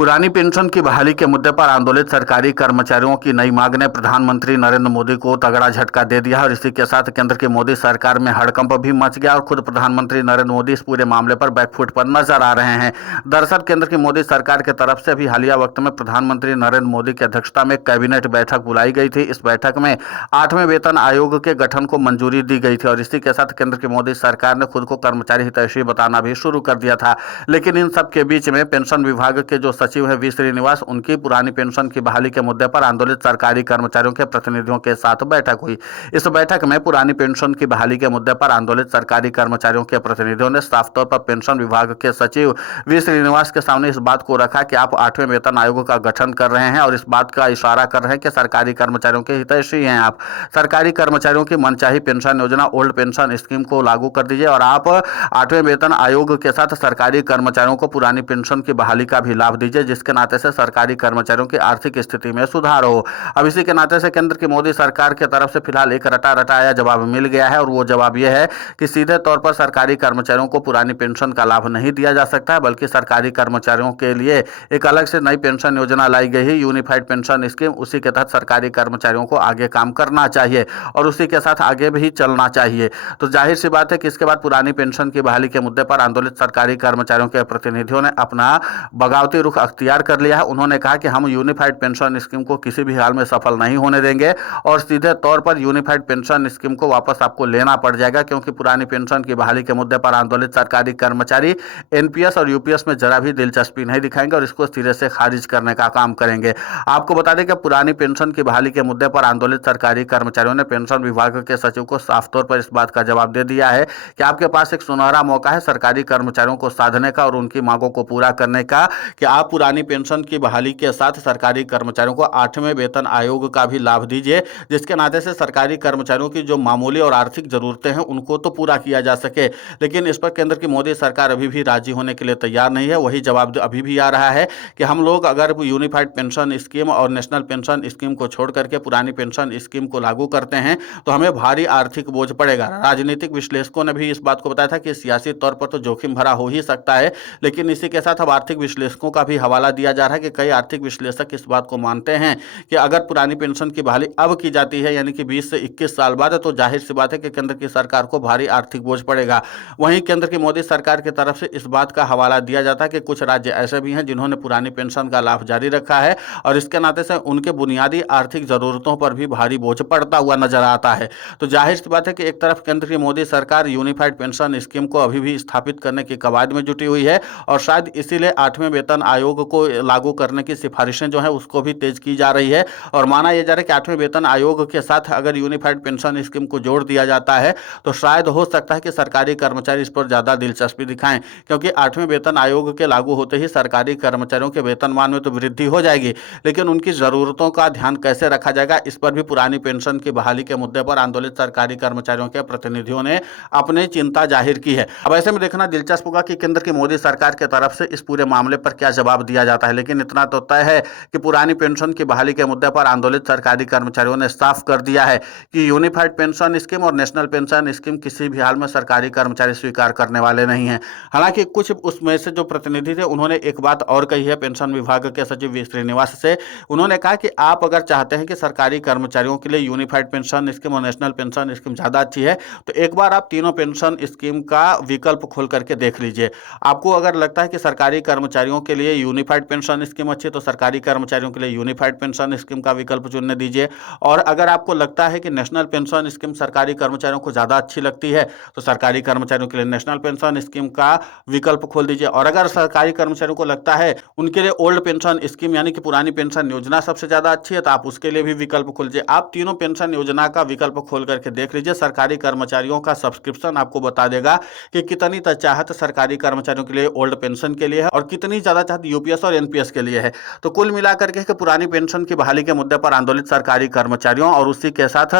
पुरानी पेंशन की बहाली के मुद्दे पर आंदोलित सरकारी कर्मचारियों की नई मांग ने प्रधानमंत्री नरेंद्र मोदी को तगड़ा झटका दे दिया और इसी के साथ केंद्र की मोदी सरकार में हड़कंप भी मच गया और खुद प्रधानमंत्री नरेंद्र मोदी इस पूरे मामले पर बैकफुट पर नजर आ रहे हैं। दरअसल केंद्र की मोदी सरकार की तरफ से भी हालिया वक्त में प्रधानमंत्री नरेंद्र मोदी की अध्यक्षता में कैबिनेट बैठक बुलाई गई थी। इस बैठक में 8वें वेतन आयोग के गठन को मंजूरी दी गई थी और इसी के साथ केंद्र की मोदी सरकार ने खुद को कर्मचारी हितैषी बताना भी शुरू कर दिया था। लेकिन इन सब के बीच में पेंशन विभाग के जो सचिव है वी श्रीनिवास, उनकी पुरानी पेंशन की बहाली के मुद्दे पर आंदोलित सरकारी कर्मचारियों के प्रतिनिधियों के साथ बैठक हुई। इस बैठक में पुरानी पेंशन की बहाली के मुद्दे पर आंदोलित सरकारी कर्मचारियों के प्रतिनिधियों ने साफ तौर पर पेंशन विभाग के सचिव वी श्रीनिवास के सामने इस बात को रखा कि आप 8वें वेतन आयोग का गठन कर रहे हैं और इस बात का इशारा कर रहे हैं कि सरकारी कर्मचारियों के हितैषी हैं आप। सरकारी कर्मचारियों की मनचाही पेंशन योजना ओल्ड पेंशन स्कीम को लागू कर दीजिए और आप 8वें वेतन आयोग के साथ सरकारी कर्मचारियों को पुरानी पेंशन की बहाली का भी लाभ दीजिए, जिसके नाते से सरकारी कर्मचारियों की आर्थिक स्थिति में सुधार हो। अब इसी के नाते से केंद्र की मोदी सरकार की तरफ से फिलहाल एक रटा रटाया जवाब मिल गया है और वो जवाब यह है कि सीधे तौर पर सरकारी कर्मचारियों को पुरानी पेंशन का लाभ नहीं दिया जा सकता है, बल्कि सरकारी कर्मचारियों के लिए एक अलग से नई पेंशन योजना लाई गई है, यूनिफाइड पेंशन स्कीम। उसी के तहत सरकारी कर्मचारियों को आगे काम करना चाहिए और उसी के साथ आगे भी चलना चाहिए। तो जाहिर सी बात है कि इसके बाद पुरानी पेंशन की बहाली के मुद्दे पर आंदोलित सरकारी कर्मचारियों के प्रतिनिधियों ने अपना बगावती रुख अख्तियार कर लिया है। उन्होंने कहा कि हम यूनिफाइड पेंशन स्कीम को किसी भी हाल में सफल नहीं होने देंगे और सीधे तौर पर यूनिफाइड पेंशन स्कीम को वापस आपको लेना पड़ जाएगा, क्योंकि पुरानी पेंशन की बहाली के मुद्दे पर आंदोलित सरकारी कर्मचारी एनपीएस और यूपीएस में जरा भी दिलचस्पी नहीं दिखाएंगे और इसको सिरे से खारिज करने का काम करेंगे। आपको बता दें कि पुरानी पेंशन की बहाली के मुद्दे पर आंदोलित सरकारी कर्मचारियों ने पेंशन विभाग के सचिव को साफ तौर पर इस बात का जवाब दे दिया है कि आपके पास एक सुनहरा मौका है सरकारी कर्मचारियों को साधने का और उनकी मांगों को पूरा करने का, कि आप पुरानी पेंशन की बहाली के साथ सरकारी कर्मचारियों को 8वें वेतन आयोग का भी लाभ दीजिए, जिसके नाते से सरकारी कर्मचारियों की जो मामूली और आर्थिक जरूरतें हैं उनको तो पूरा किया जा सके। लेकिन इस पर केंद्र की मोदी सरकार अभी भी राजी होने के लिए तैयार नहीं है। वही जवाब अभी भी आ रहा है कि हम लोग अगर यूनिफाइड पेंशन स्कीम और नेशनल पेंशन स्कीम को छोड़ करके पुरानी पेंशन स्कीम को लागू करते हैं तो हमें भारी आर्थिक बोझ पड़ेगा। राजनीतिक विश्लेषकों ने भी इस बात को बताया था कि सियासी तौर पर तो जोखिम भरा हो ही सकता है, लेकिन इसी के साथ अब आर्थिक विश्लेषकों का भी हवाला दिया जा रहा है कि कई आर्थिक विश्लेषक इस बात को मानते हैं कि अगर पुरानी पेंशन की बहाली अब की जाती है, यानी कि 20 से 21 साल बाद, तो जाहिर सी बात है कि केंद्र की सरकार को भारी आर्थिक बोझ पड़ेगा। वहीं केंद्र की मोदी सरकार की तरफ से इस बात का हवाला दिया जाता है कि कुछ राज्य ऐसे भी हैं जिन्होंने पुरानी पेंशन का लाभ जारी रखा है और इसके नाते से उनके बुनियादी आर्थिक जरूरतों पर भी भारी बोझ पड़ता हुआ नजर आता है। तो जाहिर सी बात है कि एक तरफ केंद्र की मोदी सरकार यूनिफाइड पेंशन स्कीम को अभी भी स्थापित करने की कवायद में जुटी हुई है और शायद इसीलिए 8वें वेतन आयोग को लागू करने की सिफारिशें जो है उसको भी तेज की जा रही है और माना यह जा रहा है कि 8वें वेतन आयोग के साथ अगर यूनिफाइड पेंशन स्कीम को जोड़ दिया जाता है तो शायद हो सकता है कि सरकारी कर्मचारी इस पर ज्यादा दिलचस्पी दिखाएं, क्योंकि 8वें वेतन आयोग के लागू होते ही सरकारी कर्मचारियों के वेतनमान में तो वृद्धि हो जाएगी, लेकिन उनकी जरूरतों का ध्यान कैसे रखा जाएगा, इस पर भी पुरानी पेंशन की बहाली के मुद्दे पर आंदोलित सरकारी कर्मचारियों के प्रतिनिधियों ने अपनी चिंता जाहिर की है। अब ऐसे में देखना दिलचस्प होगा कि केंद्र की मोदी सरकार की तरफ से इस पूरे मामले पर क्या जवाब दिया जाता है। लेकिन इतना तो तय है कि पुरानी पेंशन की बहाली के मुद्दे पर आंदोलित सरकारी कर्मचारियों ने साफ कर दिया है कि यूनिफाइड पेंशन स्कीम और नेशनल पेंशन स्कीम किसी भी हाल में सरकारी कर्मचारी स्वीकार करने वाले नहीं हैं। हालांकि कुछ उसमें से जो प्रतिनिधि थे उन्होंने एक बात और कही है पेंशन विभाग के सचिव वी श्रीनिवास से। उन्होंने कहा कि आप अगर चाहते हैं कि सरकारी कर्मचारियों के लिए यूनिफाइड पेंशन स्कीम और नेशनल पेंशन स्कीम ज्यादा अच्छी है तो एक बार आप तीनों पेंशन स्कीम का विकल्प खोल करके देख लीजिए। आपको अगर लगता है कि सरकारी कर्मचारियों के लिए यूनिफाइड पेंशन स्कीम अच्छी है तो सरकारी कर्मचारियों के लिए यूनिफाइड पेंशन स्कीम का विकल्प चुनने दीजिए, और अगर आपको लगता है कि नेशनल पेंशन स्कीम सरकारी कर्मचारियों को ज्यादा अच्छी लगती है तो सरकारी कर्मचारियों के लिए नेशनल पेंशन स्कीम का विकल्प खोल दीजिए, और अगर सरकारी कर्मचारियों को लगता है उनके लिए ओल्ड पेंशन स्कीम यानी कि पुरानी पेंशन योजना सबसे ज्यादा अच्छी है तो आप उसके लिए भी विकल्प खोल लीजिए। आप तीनों पेंशन योजना का विकल्प खोल करके देख लीजिए। सरकारी कर्मचारियों का सब्सक्रिप्शन आपको बता देगा कि कितनी चाहत सरकारी कर्मचारियों के लिए ओल्ड पेंशन के लिए है और कितनी ज्यादा चाहत यूपीएस और एनपीएस के लिए है। तो कुल मिलाकर के पुरानी पेंशन की बहाली के मुद्दे पर आंदोलित सरकारी कर्मचारियों और उसी के साथ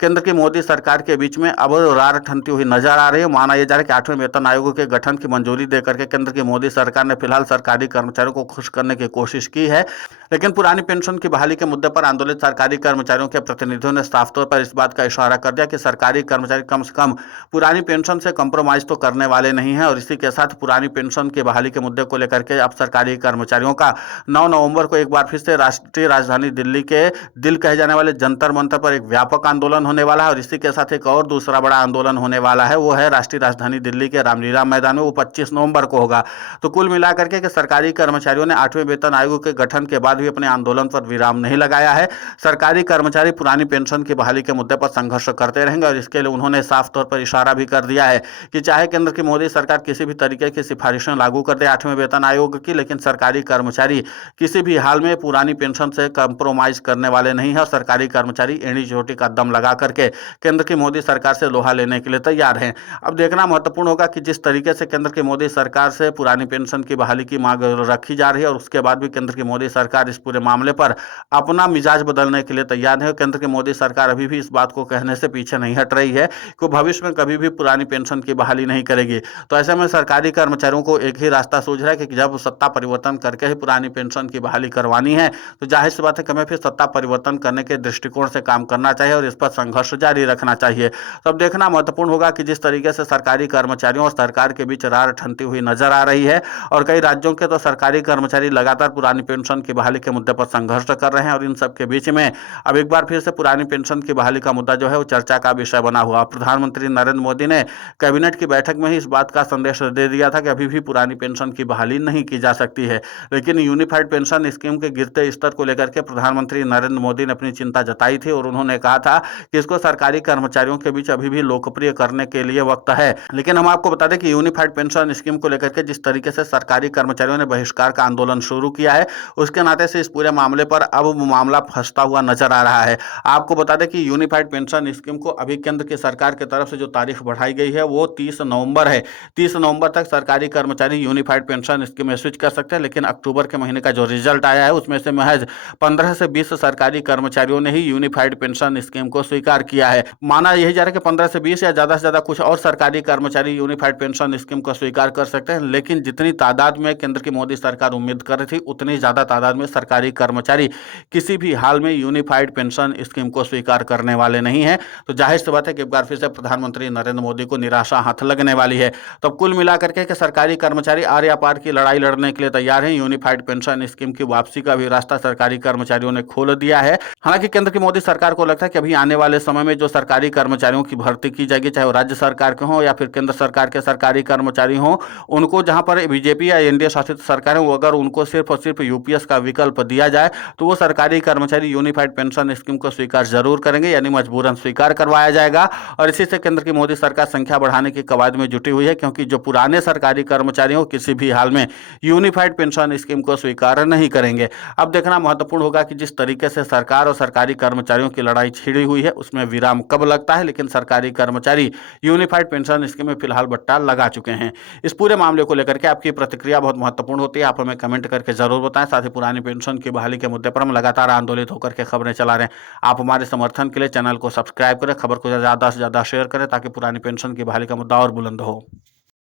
केंद्र की मोदी सरकार के बीच में अब रार ठनती हुई नजर आ रही है। माना यह जा रहा है कि 8वें वेतन आयोग के गठन की मंजूरी देकर के केंद्र की मोदी सरकार ने फिलहाल सरकारी कर्मचारियों को खुश करने की कोशिश की है। लेकिन पुरानी पेंशन की बहाली के मुद्दे पर आंदोलित सरकारी कर्मचारियों के प्रतिनिधियों ने साफ तौर पर इस बात का इशारा कर दिया कि सरकारी कर्मचारी कम से कम पुरानी पेंशन से कंप्रोमाइज तो करने वाले नहीं हैं और इसी के साथ पुरानी पेंशन की बहाली के मुद्दे को लेकर के अब सरकारी कर्मचारियों का 9 नवंबर को एक बार फिर से राष्ट्रीय राजधानी दिल्ली के दिल कहे जाने वाले जंतर मंतर पर एक व्यापक आंदोलन होने वाला है और इसी के साथ एक और दूसरा बड़ा आंदोलन होने वाला है, वो है राष्ट्रीय राजधानी दिल्ली के रामलीला मैदान में, वो 25 नवंबर को होगा। तो कुल मिलाकर के सरकारी कर्मचारियों ने 8वें वेतन आयोग के गठन के बाद भी अपने आंदोलन पर विराम नहीं लगाया है। सरकारी कर्मचारी पुरानी पेंशन की बहाली के मुद्दे पर संघर्ष करते रहेंगे और इसके लिए उन्होंने साफ तौर पर इशारा भी कर दिया है कि चाहे केंद्र की मोदी सरकार किसी भी तरीके की सिफारिशें लागू कर दे 8वें वेतन आयोग की, लेकिन सरकारी कर्मचारी किसी भी हाल में पुरानी पेंशन से कंप्रोमाइज करने वाले नहीं है और सरकारी कर्मचारी एड़ी चोटी का दम लगा करके केंद्र की मोदी सरकार से लोहा लेने के लिए तैयार हैं। अब देखना महत्वपूर्ण होगा कि जिस तरीके से केंद्र की मोदी सरकार से पुरानी पेंशन की बहाली की मांग रखी जा रही है और उसके बाद भी केंद्र की मोदी सरकार इस पूरे मामले पर अपना मिजाज बदलने के लिए तैयार है। केंद्र की मोदी सरकार अभी भी इस बात को कहने से पीछे नहीं हट रही है कि भविष्य में कभी भी पुरानी पेंशन की बहाली नहीं करेगी। तो ऐसे में सरकारी कर्मचारियों को एक ही रास्ता सूझ रहा है कि जब सत्ता परिवर्तन करके ही पुरानी पेंशन की बहाली करवानी है तो जाहिर सी बात है कि हमें फिर सत्ता परिवर्तन करने के दृष्टिकोण से काम करना चाहिए और इस पर संघर्ष जारी रखना चाहिए। तो अब देखना महत्वपूर्ण होगा कि जिस तरीके से सरकारी कर्मचारियों और सरकार के बीच रार ठनती हुई नजर आ रही है और कई राज्यों के तो सरकारी कर्मचारी लगातार पुरानी पेंशन की बहाली के मुद्दे पर संघर्ष कर रहे हैं और इन सब के बीच में अब एक बार फिर से पुरानी पेंशन की बहाली का मुद्दा जो है वो चर्चा का विषय बना हुआ। प्रधानमंत्री नरेंद्र मोदी ने कैबिनेट की बैठक में ही इस बात का संदेश दे दिया था कि अभी भी पुरानी पेंशन की बहाली नहीं की जा सकती है, लेकिन यूनिफाइड पेंशन स्कीम के गिरते स्तर को लेकर के प्रधानमंत्री नरेंद्र मोदी ने अपनी चिंता जताई थी और उन्होंने कहा था कि इसको सरकारी कर्मचारियों के बीच अभी भी लोकप्रिय करने के लिए वक्त है। लेकिन हम आपको बता दें कि यूनिफाइड पेंशन स्कीम को लेकर के जिस तरीके से सरकारी कर्मचारियों ने बहिष्कार का आंदोलन शुरू किया है, उसके नाते से इस पूरे मामले पर अब मामला फंसता हुआ नजर आ रहा है। आपको बता दें कि यूनिफाइड पेंशन स्कीम को अभी केंद्र की सरकार की तरफ से जो तारीख बढ़ाई गई है वो 30 नवंबर है। 30 नवंबर तक सरकारी कर्मचारी यूनिफाइड पेंशन स्कीम में स्विच कर सकते हैं, लेकिन अक्टूबर के महीने का जो रिजल्ट आया है उसमें से महज 15 से 20 सरकारी कर्मचारियों ने ही यूनिफाइड पेंशन स्कीम को स्वीकार किया है। माना यही जा रहा है कि 15 से 20 या ज्यादा से ज्यादा कुछ और सरकारी कर्मचारी यूनिफाइड पेंशन स्कीम को स्वीकार कर सकते हैं, लेकिन जितनी तादाद में केंद्र की मोदी सरकार उम्मीद कर रही थी उतनी ज्यादा तादाद में सरकारी कर्मचारी किसी भी हाल में यूनिफाइड पेंशन स्कीम को स्वीकार करने वाले नहीं है। तो जाहिर सी बात है कि एक बार फिर से प्रधानमंत्री नरेंद्र मोदी को निराशा हाथ लगने वाली है। तो कुल मिलाकर के सरकारी कर्मचारी आर या पार की लड़ाई लड़ने के लिए तैयार हैं। यूनिफाइड पेंशन स्कीम की वापसी का भी रास्ता सरकारी कर्मचारियों ने खोल दिया है। हालांकि केंद्र की मोदी सरकार को लगता है कि अभी आने वाले समय में जो सरकारी कर्मचारियों की भर्ती की जाएगी, चाहे वो राज्य सरकार के हों या फिर केंद्र सरकार के सरकारी कर्मचारी हों, उनको जहां पर बीजेपी या एनडीए शासित सरकार है, अगर उनको सिर्फ और सिर्फ यूपीएस का विकल्प दिया जाए तो वो सरकारी कर्मचारी यूनिफाइड पेंशन स्कीम को स्वीकार जरूर करेंगे, यानी मजबूरन स्वीकार करवाया जाएगा। और इसी से केंद्र की मोदी सरकार संख्या बढ़ाने की कवायद में जुटी हुई है, क्योंकि जो पुराने सरकारी कर्मचारी हो किसी भी हाल में यूनिफाइड पेंशन स्कीम को स्वीकार नहीं करेंगे। अब देखना महत्वपूर्ण होगा कि जिस तरीके से सरकार और सरकारी कर्मचारियों की लड़ाई छिड़ी हुई है उसमें विराम कब लगता है, लेकिन सरकारी कर्मचारी यूनिफाइड पेंशन स्कीम में फिलहाल बट्टा लगा चुके हैं। इस पूरे मामले को लेकर के आपकी प्रतिक्रिया बहुत महत्वपूर्ण होती है, आप हमें कमेंट करके जरूर बताएं। साथ ही पुरानी पेंशन की बहाली के मुद्दे पर हम लगातार आंदोलित होकर के खबरें चला रहे हैं। आप हमारे समर्थन के लिए चैनल को सब्सक्राइब करें, खबर को ज्यादा से ज्यादा शेयर करें ताकि पुरानी पेंशन की बहाली का मुद्दा और बुलंद हो।